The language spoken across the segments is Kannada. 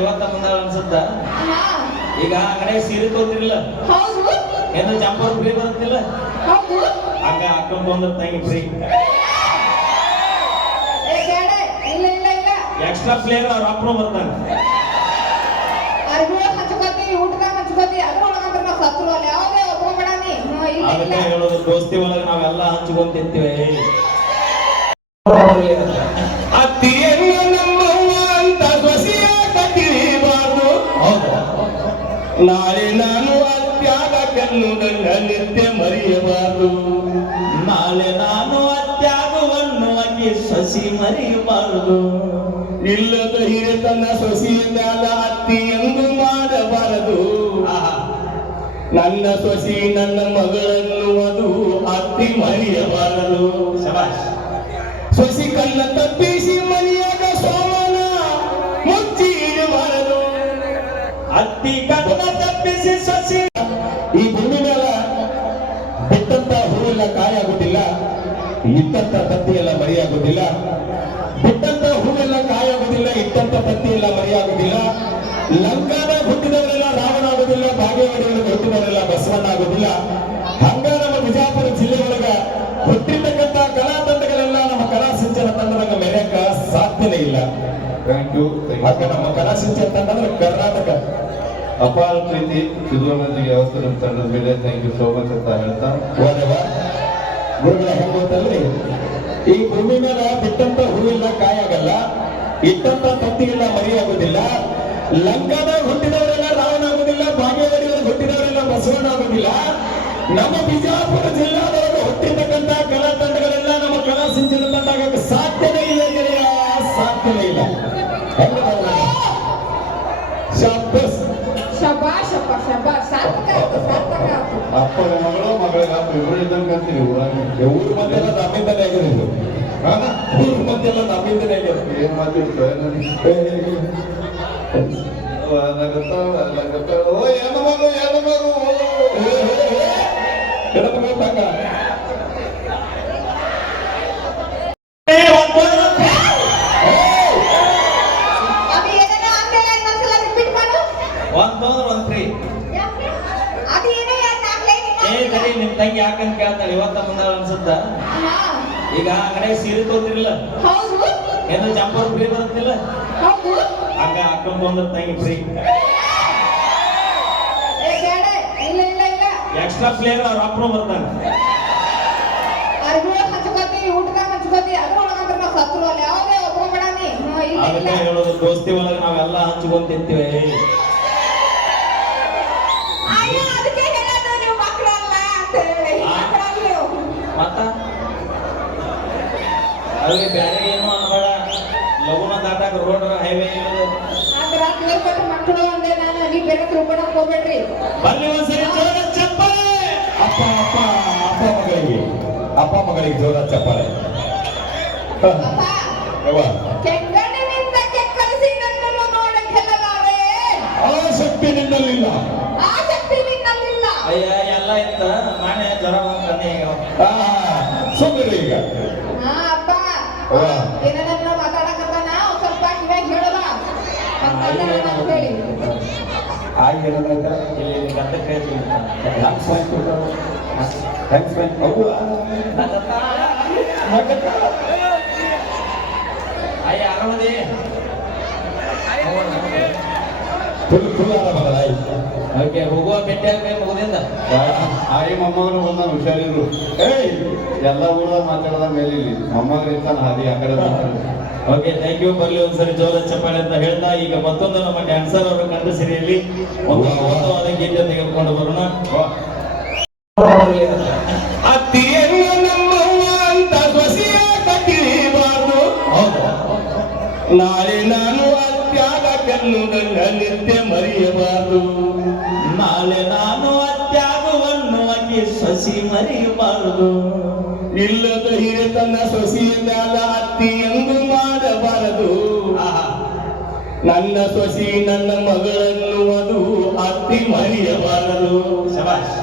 ಇವತ್ತ ಬಂದಾಳ ಅನ್ಸುತ್ತ? ಈಗ ಆ ಕಡೆ ಸೀರೆ ತೋತಿರ್ಲಿಲ್ಲ ಏನು ಜಂಪರ್ ಫ್ರೀ ಬರುತ್ತಿಲ್ಲ? ಹೌದು. ಹಂಗ ಬಂದ್ರೆ ತಂಗಿ ಫ್ರೀ ಎಕ್ಸ್ಟ್ರಾ ಪ್ಲೇಯರ್ ಅವ್ರ ಅಪ್ಪನು ಬರ್ತಾನೆ ಅದಕ್ಕೆ ಹೇಳೋದು ದೋಸ್ತಿ ಒಳಗೆ ನಾವೆಲ್ಲ ಹಂಚ್ಕೊಂಡ್ ಸಸಿ ಮರೆಯಬಾರದು. ಇಲ್ಲದ ಹಿರಿತನ ತನ್ನ ಮ್ಯಾಲ ಅತ್ತಿ ಎಂದು ಮಾಡಬಾರದು. ನನ್ನ ಸೊಸಿ ನನ್ನ ಮಗಳನ್ನು ಅದು ಅತ್ತಿ ಮರೆಯಬಾರದು. ಸೊಸಿ ಕಣ್ಣ ತಪ್ಪಿಸಿ ಮನೆಯಾದ ಸೋಮನ ಮುಚ್ಚಿ ಇಡಬಾರದು. ಅತ್ತಿ ಕಣ್ಣ ತಪ್ಪಿಸಿ ಸೊಸಿ. ಈ ಭೂಮಿ ಮೇಲೆ ಬಿಟ್ಟಂತ ಹೂವೆಲ್ಲ ಕಾಯಾಗುತ್ತಿಲ್ಲ ಇಟ್ಟಂತ ತತ್ತಿ ಎಲ್ಲ ಮರಿಯಾಗುದಿಲ್ಲ ಬಿಟ್ಟಂತ ಹೂವೆಲ್ಲ ಕಾಯಾಗುವುದಿಲ್ಲ ಇಟ್ಟಂತ ತತ್ತಿ ಎಲ್ಲ ಮರಿಯಾಗೋದಿಲ್ಲ ಲಂಕಾನ ಹುಟ್ಟಿದವರೆಲ್ಲ ರಾವಣ ಆಗುದಿಲ್ಲ ಬಾಗೇವಾಡಿಯಲ್ಲಿ ಹುಟ್ಟಿದವರೆಲ್ಲ ಬಸವಣ್ಣ ಆಗುದಿಲ್ಲ ಹಂಗ ನಮ್ಮ ಬಿಜಾಪುರ ಜಿಲ್ಲೆ ಒಳಗ ಹುಟ್ಟಿರ್ತಕ್ಕಂತ ಕಲಾ ತಂಡಗಳೆಲ್ಲ ನಮ್ಮ ಕಲಾ ಸಿಂಚನ ತಂಡದಾಗ ಮೆರೆಯಕ ಸಾಧ್ಯನೇ ಇಲ್ಲ. ಥ್ಯಾಂಕ್ ಯು ಹಾಗೆ ನಮ್ಮ ಕಲಾ ಸಿಂಚನ ತಂಡ ಅಂದ್ರೆ ಕರ್ನಾಟಕ. ಅಪಾರ ಪ್ರೀತಿ ಸಿದ್ಧರಾಮಜಿಗೆ ವ್ಯವಸ್ಥೆ ನಮ್ಮ ತಂಡದ ಮೇಲೆ. ಥ್ಯಾಂಕ್ ಯು ಸೋ ಮಚ್ ಅಂತ ಹೇಳ್ತಾ. ಗುರುಗಳ ಈ ಭೂಮಿ ಮೇಲೆ ಬಿಟ್ಟಂತ ಹೂವಿಲ್ಲ ಕಾಯಾಗಲ್ಲ. ಇಟ್ಟಂತ ಮರಿ ಮರಿಯಾಗುದಿಲ್ಲ. ಲಂಕಾದಾಗ ಹುಟ್ಟಿದವರೆಲ್ಲ ರಾವಣ ಆಗುದಿಲ್ಲ ಬಾಗೇವಾಡಿಯವರು ಹುಟ್ಟಿದವರೆಲ್ಲ ಬಸವಣ್ಣ ಆಗುದಿಲ್ಲ ನಮ್ಮ ಬಿಜಾಪುರ ಜಿಲ್ಲಾದವರು ಹುಟ್ಟಿರ್ತಕ್ಕಂತ ಕಲಾ ತಂಡಗಳೆಲ್ಲ ನಮ್ಮ ಕಲಾ ಸಿಂಚನ ತಂಡ ಆಗಕ್ಕೆ ಸಾಧ್ಯನೇ ಇಲ್ಲ. ಸಾಧ್ಯನೇ ಇಲ್ಲ? ಸಾಧ್ಯ ಶಬಾಷ್ ಅಪ್ಪ ಶಬಾಷ್ ಸಾರ್ಥಕ ಆಯ್ತು ಸಾರ್ಥಕ ಆಯ್ತು. ಅಪ್ಪನ ಮಗಳು ಮಗಳಿಗೆ ಅಪ್ಪ ಅಂತೀರಿ ಊರಾಗ ಊರ್ ಮಂದಿಯೆಲ್ಲ ನಮ್ಮಿಂದಲೇ ಆಗಿರೋದು ಊರ್ ಮಂದಿಯೆಲ್ಲ ನಮ್ಮಿಂದಲೇ ಆಗಿರೋದು ಏನ್ ಮಾತಿರ್ತಾರೆ ನನಗೆ ನಗತ್ತಾಳ ನಗತ್ತಾಳ ತಂಗಿ ಯಾಕಂತ ಕೇಳ್ತಾಳೆ ಇವತ್ತ ಮುಂದಾಳ ಅನ್ಸುತ್ತ? ಈಗ ಆ ಕಡೆ ಸೀರೆ ತೋತಿರ್ಲಿಲ್ಲ ಏನು ಚಂಪರ್ ಫ್ರೀ ಬರುತ್ತಿಲ್ಲ? ಹಂಗ ಹಾಕೊಂಡ್ ಬಂದ್ರ ತಂಗಿ ಫ್ರೀ ಎಕ್ಸ್ಟ್ರಾ ಪ್ಲೇಯರ್ ಅವ್ರ ಅಪ್ಪನು ಬರ್ತಾನೆ ಇಲ್ಲ ಅದಕ್ಕೆ ಹೇಳೋದು ದೋಸ್ತಿ ಒಳಗೆ ನಾವೆಲ್ಲ ಹಂಚ್ಕೊಂಡ್ ತಿಂತೀವಿ ಅಯ್ಯೋ ಅದಕ್ಕೆ ಹೇಳೋದು ನೀವು ಮಕ್ಕಳಲ್ಲ ಅಂತ ಹೇಳಿ ಆ. ಮಕ್ಕಳಲ್ಲ ನೀವು ಮತ್ತ ಅವ್ರಿಗೆ ಬ್ಯಾರೆ ಏನು ಅನ್ಬೇಡ. ಲಗುನ ದಾಟಾಕ ರೋಡ್ ಹೈವೇ ಇಲ್ಲದ ಮಕ್ಕಳು ಒಂದೇ ನಾನು ನೀವ್ ಬೇರೆ ಹೋಗ್ಬೇಡ್ರಿ. ಒಂದ್ಸರಿ ಜೋರ ಅಪ್ಪ ಅಪ್ಪ ಅಪ್ಪ ಮಗಳಿಗೆ. ಅಪ್ಪ ಮಗಳಿಗೆ ಜೋರ ಚಪ್ಪಾಳೆ ಆ ಶಕ್ತಿ ನಿನ್ನಲ್ಲಿಲ್ಲ. ಅಯ್ಯ ಎಲ್ಲ ಇತ್ತ. ಮಾನ್ಯ ಜ್ವರ ಬಂದ್ ಸುಮ್ಮನೆ ಈಗ. ಅವ್ವ. ಏನೇನೋ ಮಾತಾಡಕತ್ತಾನ ಒಂದ್ ಸ್ವಲ್ಪ ಕಿವ್ಯಾಗ ಹೇಳಲ್ಲ ಅಂತ ಹೇಳಿ ಆಗಿ ಏನಂತ ಇಲ್ಲಿ ಗಂಡ ಕೇಳ್ತೀವಿ ಥ್ಯಾಂಕ್ಸ್ ಥ್ಯಾಂಕ್ಸ್ ಅವ್ವ ಅಯ್ಯ ಆರಾಮದಿ ಫುಲ್ ಫುಲ್ ಆರಾಮಲ್ಲ ಓಕೆ ಹೋಗುವ ಬೆಟ್ಟಿ ಕೈ ಮುಗಿದಿಂದ ಆಯಿ ಮೊಮ್ಮಗನು ಬಂದ ಹುಷಾರಿದ್ರು ಏಯ್ ಎಲ್ಲ ಊರ ಮಾತಾಡದ ಮೇಲೆ ಇಲ್ಲಿ. ಮೊಮ್ಮಗ ಇರ್ತಾನ ಹಾದಿ ಆ ಕಡೆ ಓಕೆ ಥ್ಯಾಂಕ್ ಯು ಬರ್ಲಿ ಒಂದ್ಸರಿ ಜೋರ ಚಪ್ಪಾಳೆ ಅಂತ ಹೇಳ್ತಾ ಈಗ ಮತ್ತೊಂದು ನಮ್ಮ ಡ್ಯಾನ್ಸರ್ ಅವರು ಕಂಡ ಸಿರಿಯಲ್ಲಿ ಒಂದು ಅದ್ಭುತವಾದ ಗೀತೆ ತೆಗೆದುಕೊಂಡು ಬರೋಣ. ಸಸಿ ಮರೆಯಬಾರದು. ಇಲ್ಲದ ಹಿರಿತನ ತನ್ನ ಮ್ಯಾಲ ಅತ್ತಿ ಎಂದು ಮಾಡಬಾರದು. ಆಹಾ. ನನ್ನ ಸೊಸಿ ನನ್ನ ಮಗಳನ್ನು ಅದು ಅತ್ತಿ ಮರೆಯಬಾರದು. ಶಬಾಷ್.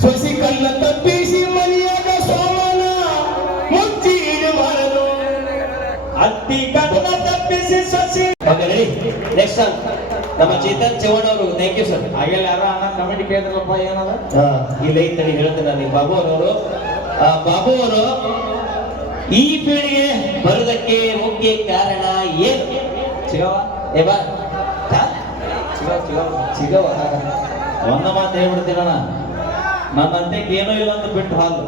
ಸೊಸಿ ಕಣ್ಣ ತಪ್ಪಿಸಿ ಮನೆಯಾದ ಸೋಮನ ಮುಚ್ಚಿ ಇಡಬಾರದು ಅತ್ತಿ ಕಣ್ಣ ತಪ್ಪಿಸಿ ಸಸಿ ಮಗಳೇ ನೆಕ್ಸ್ಟ್ ನಮ್ಮ ಚೇತನ್ ಚೌಹಾಣ್ ಅವರು ಥ್ಯಾಂಕ್ ಯು ಸರ್ ಹಾಗೆಲ್ಲ ಯಾರೋ ಅಣ್ಣ ಕಮೆಂಟ್ ಕೇಳಿದ್ರಲ್ಲಪ್ಪ ಏನದ? ಇಲ್ಲ ಇತ್ತಡಿ ಹೇಳ್ತೇನೆ ನಾನು ಬಾಬು ಅವರವರು ಬಾಬು ಅವರು ಈ ಪೀಳಿಗೆ ಬರೋದಕ್ಕೆ ಮುಖ್ಯ ಕಾರಣ ಏನು? ಸಿಗವ ಏ ಬಾ. ಸಿಗವ ಒಂದ ಮಾತು ಹೇಳ್ಬಿಡ್ತೀನಣ್ಣ ನನ್ನಂತೆ ಏನೋ ಇಲ್ಲ ಅಂತ ಬಿಟ್ಟು ಹಾಲು.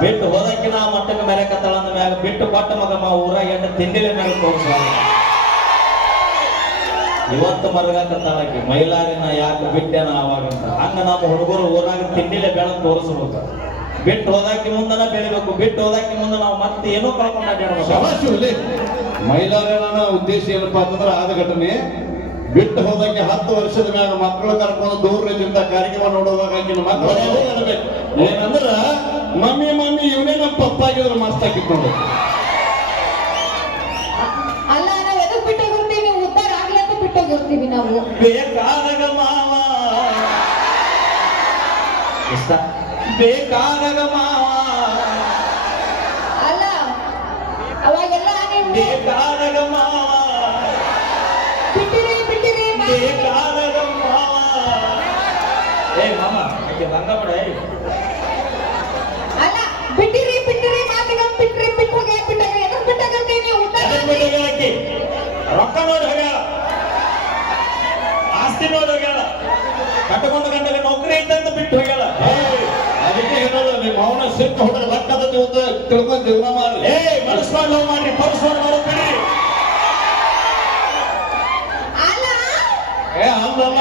ಬಿಟ್ಟು ಹೋದಕ್ಕೆ ನಾ ಮಟ್ಟಕ್ಕೆ ಮೆರಕತ್ತಾಳ ಅಂದ ಮ್ಯಾಗ ಬಿಟ್ಟು ಕೊಟ್ಟ ಮಗ ಮಾ ಊರಾಗ ಎಂಟು ತಿಂಡಿಲೆ ಮೇಲೆ ತೋರಿಸ ಇವತ್ತು ಮರಗಾಕತ್ತಾಳಕ್ಕೆ ಮೈಲಾರಿನ ಯಾಕೆ ಬಿಟ್ಟೆನ ಅವಾಗಂತ ಹಂಗ ನಮ್ಮ ಹುಡುಗರು ಹೋದಾಗ ತಿಂಡಿಲೆ ಬೆಳಕು ತೋರಿಸ್ಬೇಕು. ಬಿಟ್ಟು ಹೋದಾಕಿ ಮುಂದನ ಬೆಳಿಬೇಕು ಬಿಟ್ಟು ಹೋದಾಕಿ ಮುಂದೆ ನಾವು ಮತ್ತೆ ಏನೋ ಕಳ್ಕೊಂಡು ಅಡ್ಡಾಡ್ಬೇಕು ಮಹಿಳಾರನ ಉದ್ದೇಶ ಏನಪ್ಪಾ ಅಂತಂದ್ರೆ ಆದ ಘಟನೆ ಬಿಟ್ಟು ಹೋದಾಗ ಹತ್ತು ವರ್ಷದ ಮ್ಯಾಗ ಮಕ್ಕಳು ಕರ್ಕೊಂಡು ದೂರದಿಂದ ಕಾರ್ಯಕ್ರಮ ಹೇಳ್ಬೇಕು. ಏನಂದ್ರ ಮಮ್ಮಿ ಮಮ್ಮಿ ಇವನೇ ನಮ್ಮ ಪಪ್ಪ ಆಗಿದ್ರೆ ಮಸ್ತ್ ಆಗಿತ್ತು ಅಲ್ಲ ನಾವ್ ಎದಕ್ ಬಿಟ್ಟೋಗಿರ್ತೀವಿ ನೀವು ಉದ್ದಾರ ಆಗ್ಲಿ ಅಂತ ಬಿಟ್ಟೋಗಿರ್ತೀವಿ ನಾವು ಬೇಕಾದಾಗ ಮಾವ ಇಷ್ಟ ಬೇಕಾದಾಗ ಮಾವ ಅಲ್ಲ ಅವಾಗೆಲ್ಲ ನೀವು ಬೇಕಾದಾಗ ಮಾವ ಬಿಟ್ಟಿರಿ ಬಿಟ್ಟಿರಿ. ಬೇಕಾದಾಗ ಮಾವ ಏ ಮಾಮ ಆಕೆ ಬಂದ ಬಿಡ. ಅಲ್ಲ ಬಿಟ್ಟಿರಿ ಬಿಟ್ಟಿರಿ ಮಾತಿಗೆ ಬಿಟ್ಟಾಗ ನೀವು? ರೊಕ್ಕ ನೋಡಿ ಹೋಗ್ಯಾಳ. ನೋಡಿ ಹೋಗ್ಯಾಳ ಕಟ್ಟಕೊಂಡು ಗಂಟೆಗೆ ನೌಕರಿ ಐತಂತ ಬಿಟ್ಟು ಹೋಗ್ಯಾಳ. ಅದಕ್ಕೆ ಹೇಳೋದು ನಿಮ್ಮ ಅವನ ಸಿಕ್ಕ ಹೊಡೆದ ಲೆಕ್ಕದ ಜೀವನ ತಿಳ್ಕೊಂಡು ಜೀವನ ಮಾಡಿ. ಏ ಮನಸ್ ಮಾಡಿ ಮಾಡ್ರಿ ಪರ್ಸ್ ಮಾಡಿ ಮಾಡೋ. ಬಿಡ್ರಿ ಅಲ್ಲ ಏ ಹಂಗಲ್ಲ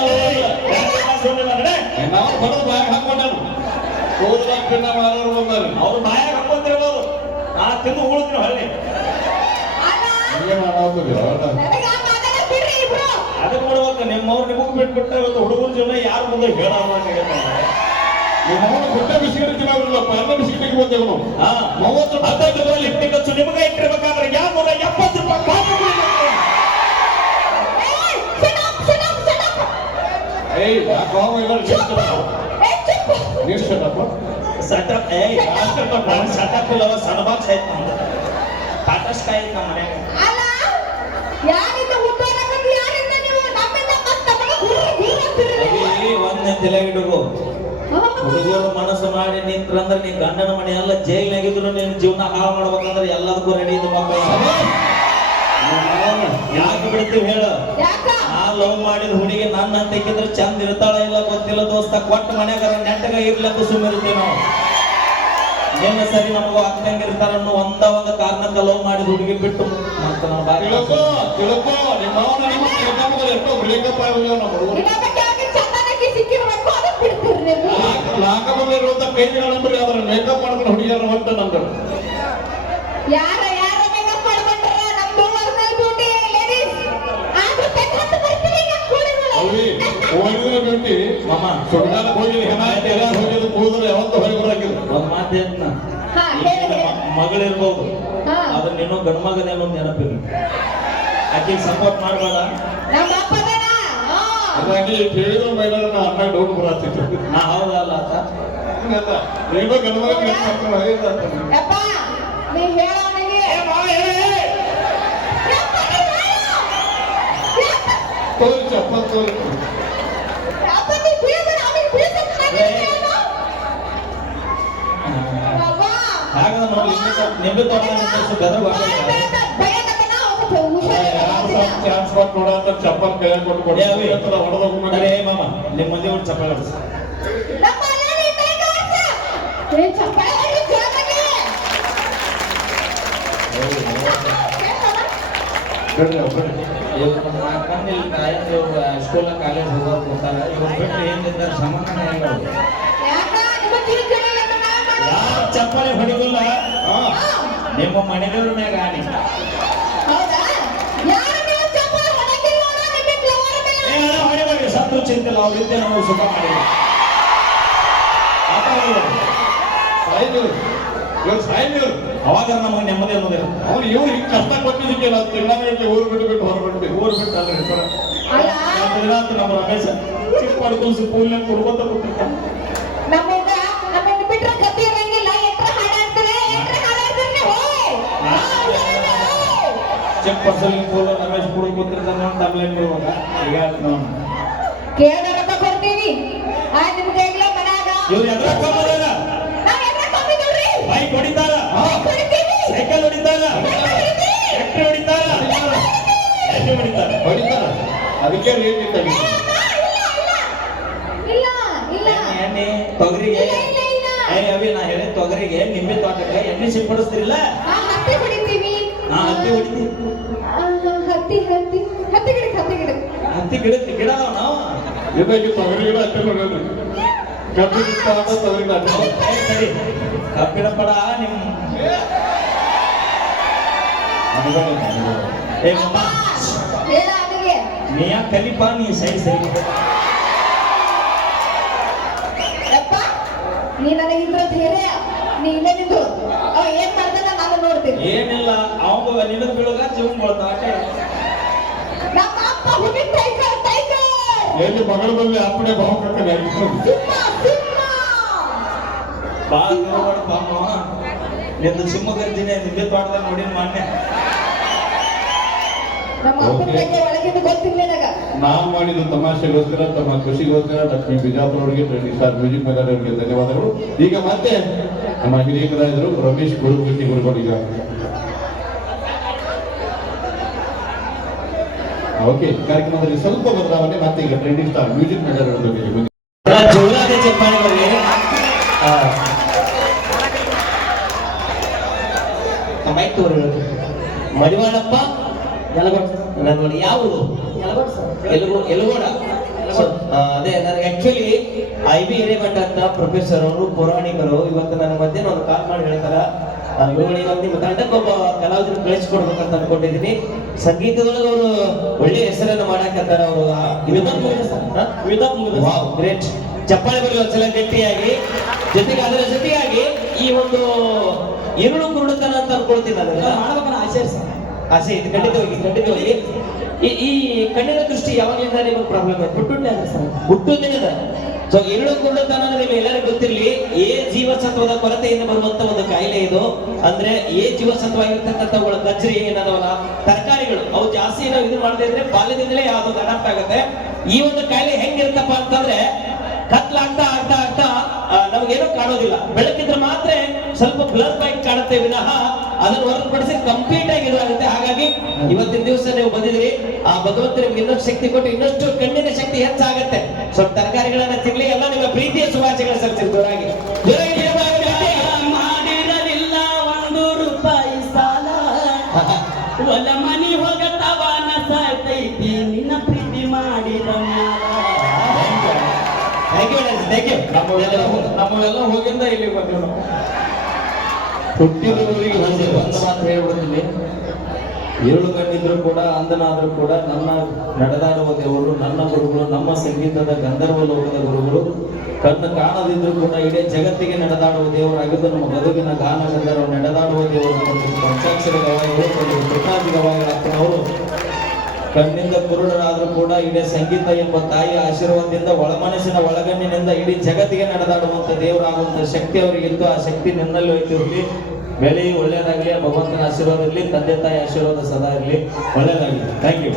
ನಾವು ಬಡದ ಬ್ಯಾಗ್ ಹಾಕೊಂಡನು ಕೂದಲ ಪಿನ್ನ ಮಾರೋರು ಬಂದಾರೆ. ಅವ್ರು ಬಾಯಾಗ ಹಾಕೊಂತಿರ್ಬೋದು ನಾ ತಿಂದು ಉಳಿದ್ರು ಹಳ್ಳಿ ಅಲ್ಲ? ಹಂಗೆ ಮಾಡೋದು ನನಗೆ ಆ ಮಾತನ್ನ ಬಿಡ್ರಿ ಅದಕ್ಕೆ ಮಾಡ್ಬೇಕು ನಿಮ್ಮವ್ರು ನಿಮಗ್ ಬಿಟ್ಬಿಟ್ಟ ಇವತ್ತು ಹುಡುಗರ ಜೀವನ ಯಾರು ಮುಂದೆ ಅವನ ಗುಡ್ಡ ಬಿಸಿಗಿಡ ತಿನ್ನೋದಿಲ್ಲಪ್ಪ ಎಲ್ಲ ಬಿಸಿಗಿಡಿಗೆ ಬಂದೆವು ನಾವು ಹಾ. ಮೂವತ್ತು ಹತ್ತೈದು ರೂಪಾಯಿ ಲಿಫ್ಟ್ ಖರ್ಚು ನಿಮಗೆ ಇಟ್ಟಿರ್ಬೇಕಾದ್ರೆ ಯಾವ ನೂರ ಎಪ್ಪತ್ತು ರೂಪಾಯಿ. ಏಯ್. ಏಯ್ ಯಾಕೋ. ಏಯ್, ಸಟಪ್ ಏ ನಾನು ಸಟಪ್ ಇಲ್ಲವ ಸಣ್ಣ ಬಾಕ್ಸ್ ಆಯ್ತು ನಮ್ದು. ಟಾಟಾ ಸ್ಕೈ ಐತೆ ನಮ್ಮ ಮನ್ಯಾಗ ಇಲ್ಲಿ ಒಂದನೇ ತಲೆ ಹಿಡುಗು ಹುಡುಗರು ಮನಸ್ಸು ಮಾಡಿ ನಿಂತ್ರಂದ್ರೆ ನೀನ್ ಗಂಡನ ಮನೆ ಎಲ್ಲ ಜೈಲ್ನಾಗಿದ್ರು ನಿನ್ ಜೀವನ ಹಾಳು ಮಾಡ್ಬೇಕಂದ್ರೆ ಎಲ್ಲದಕ್ಕೂ ರೆಡಿ ಇದು ಮಕ್ಕಳು. ಯಾಕೆ ಬಿಡ್ತೀವಿ ಹೇಳು. ಯಾಕ? ನಾ ಲವ್ ಮಾಡಿದ ಹುಡುಗಿ ನನ್ನ ಅಂತಿದ್ರೆ ಚಂದ ಇರ್ತಾಳ ಇಲ್ಲ ಗೊತ್ತಿಲ್ಲ ದೋಸ್ತ ಕೊಟ್ಟ ಮನ್ಯಾಗ ನೆಟ್ಟಗ ಇರ್ಲಿ ಅಂತ ಸುಮ್ಮಿರ್ತೀವಿ ನಾವು. ನಿನ್ನ ಸರಿ ನಮಗೂ ಅಕ್ಕಂಗಿರ್ತಾರ ಅನ್ನೋ ಒಂದ ಒಂದು ಕಾರಣಕ್ಕೆ ಲವ್ ಮಾಡಿದ ಹುಡುಗಿ ಬಿಟ್ಟು ಮತ್ತೆ ಬಾರಿ ತಿಳ್ಕೋ ತಿಳ್ಕೋ. ನಿಮ್ಮ ಎಷ್ಟು ಬ್ರೇಕಪ್ ಆಗಿಲ್ಲ ನಮ್ಮ ಹುಡುಗರು ಪೇಜ್ಗಳ ನಂಬರ್ ಅದನ್ನ ಮೇಕಪ್ ಮಾಡ್ಕೊಂಡು ಹುಡುಗಿಯರ ಹೊಂಟ ನಂಬರ್ ಯಾರ ಯಾರ ಮೇಕಪ್ ಮಾಡ್ಕೊಂಡ್ರ? ನಮ್ದು ಒರಿಜಿನಲ್ ಬ್ಯೂಟಿ ಲೇಡೀಸ್ ಆದ್ರೂ ತೆಗ್ದು ಹತ್ತು ಬರ್ತೀರಿ ಈಗ ಕೂಲಿಗಳು. ಅವಿ ಹೋಗಿದ್ರೆ ಬಿಟ್ಟು ಮಾಮ ಸುಡ್ಗಾಲಕ್ಕೆ ಹೋಗಿ ಹೆಣ ತೆರ ಹೋಗಿದ್ದು ಕೂದಲು ಯಾವತ್ತೂ ಹೊರಗೆ ಒಂದ್ ಮಾತು ಹೇಳ್ತೀನ. ಮಗಳಿರ್ಬೋದು. ಅದನ್ನ ಆದ್ರೆ ನೀನು ಗಂಡ ಮಗನೇನೋ ನೆನಪಿಲ್ಲ ಆಕಿಗೆ ಸಪೋರ್ಟ್ ಮಾಡಬೇಡ. ನಮ್ಮ. ಹಾಗಾಗಿ ಕೇಳಿದ್ರು ಮೈಲಾರ ಅನ್ನ ಡೌಟ್ ಬರತ್ತಿತ್ತು. ನಾ ಹೌದಲ್ಲ ಆತ ಹಂಗಲ್ಲ. ನೀನು ಗಂಡ ಮಗ ಮಾಡ್ಕೊಂಡು ಹೋಗಿದ್ದ ನೀ ಹೇಳೋ ನನಗೆ ಯಪ್ಪ, ನೀ ಹೇಳು. ಯಪ್ಪ, ತೋರಿ ಚಪ್ಪಲ್ ತೋರಿ ನೀ. ಹಾಗಾದ್ರೆ ನೋಡಿ ತೋಟ ಬೆದರ್ ಚಾನ್ಸ್ ನೋಡ ಅಂತ ಚಪ್ಪಲ್ ಕೈಯಾಗ ಕೊಟ್ಟು ಹೊಡೆದ ಅರೆ ಮಾಮ ನಿಮ್ಮ ಮಂದಿ ಒಂದು ಚಪ್ಪಲ್. ಏ, ಸ್ಕೂಲ್ ಕಾಲೇಜ್ ಹೋಗೋರು ಕೂತಾರ ಇವ್ರು ಬಿಟ್ಟು ಏನಿದ್ದಾರೆ ಸಮಾನ ಚಪ್ಪಲಿ ಹೊಡಿದಿಲ್ಲ. ನಿಮ್ಮ ಮನೆಯವ್ರ ಮ್ಯಾಗ ಸತ್ತು ಚಿಂತಿಲ್ಲ ಅವ್ರಿದ್ದೆ ನಮಗೆ ಸುಖ ಮಾಡಿಲ್ಲ ಇವ್ರು ಅವಾಗ ನಮಗೆ ನೆಮ್ಮದಿ ಅನ್ನೋದಿಲ್ಲ. ಅವ್ರು ಇವ್ರು ಹಿಂಗೆ ಕಷ್ಟ ಕೊಟ್ಟಿದ್ದಕ್ಕೆ ನಾವು ತಿಂಗಳ ಊರು ಬಿಟ್ಟು ಬಿಟ್ಟು ಹೊರಬಿಟ್ಟು ಊರು ಬಿಟ್ಟು ಅಲ್ರಿ ಸರ್ ಅಲ್ಲ. ದಿನಾಂತ ನಮ್ಮ ರಮೇಶ. ಚಿಕ್ಕ ಮಾಡ್ಕೊಂಡು ಸ್ಕೂಲ್ನಾಗ ಕೊಡ್ಬೋತ ಕೊಟ್ಟಿರ್ತಾನೆ. ಚೆಕ್ ಪರ್ಸಲ್ ರಮೇಶ್ ಕೂಡ ಕೂತಿರ್ತಾರೆ ಈಗ ಅಂತ ಬಿಡ್ಬೇಕ ಈಗ ರೊಕ್ಕ ಕೊಡ್ತೀವಿ ಆ ನಿಮ್ ಕೈಗ್ಲ ಮನ್ಯಾಗ? ಇವ್ರು ಎದ್ರ ಕೊಂಬದಾರ ನಾವ್ ಎದ್ರ ಕೊಂಬಿದ್ದೀವ್ರಿ? ಬೈಕ್ ಹೊಡಿತಾರ. ಕೊಡ್ತೀವಿ. ಸೈಕಲ್ ಹೊಡಿತಾರ. ಟ್ರ್ಯಾಕ್ಟರ್ ಹೊಡಿತಾರ. ಎಣ್ಣೆ ಹೊಡಿತಾರ. ಹೊಡಿತಾರ. ಅದಕ್ಕೆ ರೇಟ್ ಇಲ್ಲ ಇಲ್ಲ ಇಲ್ಲ. ಎಣ್ಣೆ ತೊಗರಿಗೆ. ಇಲ್ಲ, ಇಲ್ಲ, ಇಲ್ಲ. ಏ ಅವಿ ನಾ ಹೇಳಿದ ತೊಗರಿಗೆ ನಿಂಬೆ ತೋಟಕ್ಕೆ ಎಣ್ಣೆ ಸಿಂಪಡಿಸ್ತಿರಲ್ಲ? ಹತ್ತಿ ಹೊಡಿತೀವಿ. ಹತ್ತಿ ಹತ್ತಿ ಹತ್ತಿ ಹತ್ತಿ ಗಿಡಕ್ಕೆ ಹತ್ತಿ ಗಿಡಕ್ಕೆ ಹತ್ತಿ ಗಿಡ ಗಿಡ ನಾವು ಇದಕ್ಕೆ ತೊಗರಿ ಅಷ್ಟೇ ಹತ್ತಿ ಕೊಡೋಣ ಕಬ್ಬಿ ಗಿಡ ಅಷ್ಟೇ ಗಿಡ ತಡಿ. ಕಬ್ಬಿಣ ಪಡ ನಿಮ್ಮ ಏ ಮಮ್ಮ ಹೇಳ ಅವನಿಗೆ ನೀ ಯಾಕೆ ಕಲಿಪ ನೀ ಸರಿ ಸರಿ. ಯಪ್ಪ ನೀ ನನಗಿದ್ರ ಧೈರ್ಯ ನೀ ಇಲ್ಲೇ ನಿಂತು ಅವ ಏನ್ ಮಾಡ್ತಾನ ನಾನು ನೋಡ್ತೀನಿ. ಏನಿಲ್ಲ ಅವ ನಿನ್ನ ಬೀಳಗ ಜೀವನ್ ಬೀಳ್ತಾವ ಅಷ್ಟೇ ನಮ್ಮ ಅಪ್ಪ ಹುಡುಗ ಟೈಗರ್ ಟೈಗರ್ ಎಲ್ಲಿ ಮಗಳ ಬಂದು ಅಪ್ಪಣೆ ಬಹುಕಕ್ಕನೆ ಬಾಳ ದೂರ ಪಾಮ ನಿಂದು ಸಿಂಹ ಗರ್ಜಿನ ನಿಂದೆ ತೋಟದಾಗ ನೋಡಿ ಮಾನ್ಯ ನಾವು ಮಾಡಿದ ತಮಾಷೆಗೋಸ್ಕರ ತಮ್ಮ ಖುಷಿಗೋಸ್ಕರ ಲಕ್ಷ್ಮೀ ಬಿಜಾಪುರ ಅವರಿಗೆ ಸರ್ ಮ್ಯೂಸಿಕ್ ಮೆಗರ್ ಅವರಿಗೆ ಧನ್ಯವಾದಗಳು. ಈಗ ಮತ್ತೆ ನಮ್ಮ ಹಿರಿಯ ಕಲಾವಿದರು ರಮೇಶ್ ಗುರುಮೂರ್ತಿ ಗುರುಗಳೀಗ ಓಕೆ ಕಾರ್ಯಕ್ರಮದಲ್ಲಿ ಸ್ವಲ್ಪ ಬದಲಾವಣೆ ಮತ್ತೆ ಈಗ ಟ್ರೆಂಡಿಂಗ್ ಸ್ಟಾರ್ ಮ್ಯೂಸಿಕ್ ಬಗ್ಗೆ ಬನ್ನಿ. ಜೋರಾದ ಚಪ್ಪಾಳೆ ಬರಲಿ. ಮೈಕ್ ತೋರಿ ಮಡಿವಾಳಪ್ಪ ನಲ್ಗೋಡ ಯಾವುದು ಎಲುಗೋ ಎಲುಗೋಡ ಅದೇ ನನಗೆ ಆಕ್ಚುಲಿ ಐ ಬಿ ಹಿರೇಮಠ ಅಂತ ಪ್ರೊಫೆಸರ್ ಅವರು ಪೌರಾಣಿಕರು ಇವತ್ತು ನನ್ನ ಮಧ್ಯಾಹ್ನ ಒಂದು ಕಾಲ್ ಮಾಡಿ ಹೇಳ್ತಾರ. ಇವತ್ತು ನಿಮ್ಮ ತಂಡಕ್ಕೆ ಒಬ್ಬ ಕಲಾವಿದರು ಕಳಿಸ್ಕೊಡ್ಬೇಕಂತ ಅನ್ಕೊಂಡಿದ್ದೀನಿ ಸಂಗೀತದೊಳಗೆ ಅವರು ಒಳ್ಳೆ ಹೆಸರನ್ನು ಮಾಡಾಕತ್ತಾರ ಅವರು. Wow great. ಚಪ್ಪಾಳೆ ಬರಲಿ ಒಂದ್ಸಲ ಗಟ್ಟಿಯಾಗಿ ಜೊತೆಗೆ ಅದರ ಜೊತೆಯಾಗಿ ಈ ಒಂದು ಇರುಳು ಕುರುಡುತನ ಅಂತ ಅನ್ಕೊಳ್ತೀನಿ ನಾನು ಆಸೆ ಇದೆ ಖಂಡಿತವಾಗಿ ಖಂಡಿತವಾಗಿ ಈ ಈ ಕಣ್ಣಿನ ದೃಷ್ಟಿ ಯಾವಾಗಲಿಂದ ನಿಮಗೆ ಪ್ರಾಬ್ಲಮ್ ಆಯ್ತು? ಅಂದ್ರೆ ಸರ್. ಹುಟ್ಟುಂದಿನಿಂದ ಸೊ ಎರಡು ಕುರುಡುತನ ನಿಮ್ಗೆ ಎಲ್ಲರಿಗೂ ಗೊತ್ತಿರಲಿ, ಎ ಜೀವಸತ್ವದ ಕೊರತೆಯಿಂದ ಬರುವಂತ ಒಂದು ಕಾಯಿಲೆ ಇದು. ಅಂದ್ರೆ, ಎ ಜೀವಸತ್ವ ಆಗಿರ್ತಕ್ಕಂಥವುಗಳ ಗಜ್ರಿ ಏನದವಲ್ಲ, ತರಕಾರಿಗಳು. ಅವು ಜಾಸ್ತಿ ನಾವು ಇದು ಮಾಡದೇ ಇದ್ರೆ ಬಾಲ್ಯದಿಂದಲೇ ಯಾವ್ದು ಅಡಾಪ್ಟ್ ಆಗುತ್ತೆ. ಈ ಒಂದು ಕಾಯಿಲೆ ಹೆಂಗಿರುತ್ತಪ್ಪ ಅಂತಂದ್ರೆ ಕತ್ಲಾಗ್ತಾ ಆಗ್ತಾ ಆಗ್ತಾ ನಮಗೇನೋ ಕಾಣೋದಿಲ್ಲ. ಬೆಳಕಿದ್ರೆ ಮಾತ್ರ ಸ್ವಲ್ಪ ಬ್ಲರ್ ಬೈಕ್ ಕಾಣುತ್ತೆ ವಿನಃ, ಅದನ್ನು ಹೊರತುಪಡಿಸಿ ಕಂಪ್ಲೀಟ್ ಆಗಿ ಇದಾಗುತ್ತೆ ಹಾಗಾಗಿ ಇವತ್ತಿನ ದಿವಸ ನೀವು ಬಂದಿದ್ರಿ ಆ ಭಗವಂತ ನಿಮ್ಗೆ ಇನ್ನಷ್ಟು ಶಕ್ತಿ ಕೊಟ್ಟು ಇನ್ನಷ್ಟು ಕಣ್ಣಿನ ಶಕ್ತಿ ಹೆಚ್ಚಾಗತ್ತೆ. ಸ್ವಲ್ಪ ತರಕಾರಿಗಳನ್ನ ತಿನ್ಲಿ ನಮ್ಮವೆಲ್ಲ ನಮ್ಮವೆಲ್ಲ ಹೋಗಿಂದ ಇಲ್ಲಿ ಬಂದಿವ್ ನಾವು. ಹುಟ್ಟಿದವರಿಗೆ ಒಂದು ಒಂದು ಮಾತು ಹೇಳ್ಬಿಡ್ತೀನಿ. ಏಳು ಕಣ್ಣಿದ್ರು ಕೂಡ ಅಂದನಾದ್ರೂ ಕೂಡ ನನ್ನ ನಡೆದಾಡುವ ದೇವರು ನನ್ನ ಗುರುಗಳು ನಮ್ಮ ಸಂಗೀತದ ಗಂಧರ್ವ ಲೋಕದ ಗುರುಗಳು ಕಣ್ಣು ಕಾಣದಿದ್ರು ಕೂಡ ಇಡೀ ಜಗತ್ತಿಗೆ ನಡೆದಾಡುವ ದೇವರಾಗಿದ್ದು ನಮ್ಮ ಬದುಕಿನ ಗಾನ ಗಂಧರ್ವ ನಡೆದಾಡುವ ದೇವರು ಪಂಚಾಕ್ಷರ ಗವಾಯಿಗಳು ಗವಾಯಿಗಳಾಗ್ತನವರು ಕಣ್ಣಿಂದ ಕುರುಡರಾದರೂ ಕೂಡ ಇಡೀ ಸಂಗೀತ ಎಂಬ ತಾಯಿಯ ಆಶೀರ್ವಾದದಿಂದ ಒಳಮನಸ್ಸಿನ ಒಳಗಣ್ಣಿನಿಂದ ಇಡೀ ಜಗತ್ತಿಗೆ ನಡೆದಾಡುವಂತ ದೇವರಾಗುವಂತ ಶಕ್ತಿ ಅವರಿಗಿತ್ತು ಆ ಶಕ್ತಿ ನಿನ್ನಲ್ಲಿ ಹೋಯ್ತಿರ್ಲಿ ಬೆಳೆ ಒಳ್ಳೆಯದಾಗಲಿ, ಭಗವಂತನ ಆಶೀರ್ವಾದ ಇರಲಿ, ತಂದೆ ತಾಯಿ ಆಶೀರ್ವಾದ ಸದಾ ಇರಲಿ. ಒಳ್ಳೆಯದಾಗಲಿ. Thank you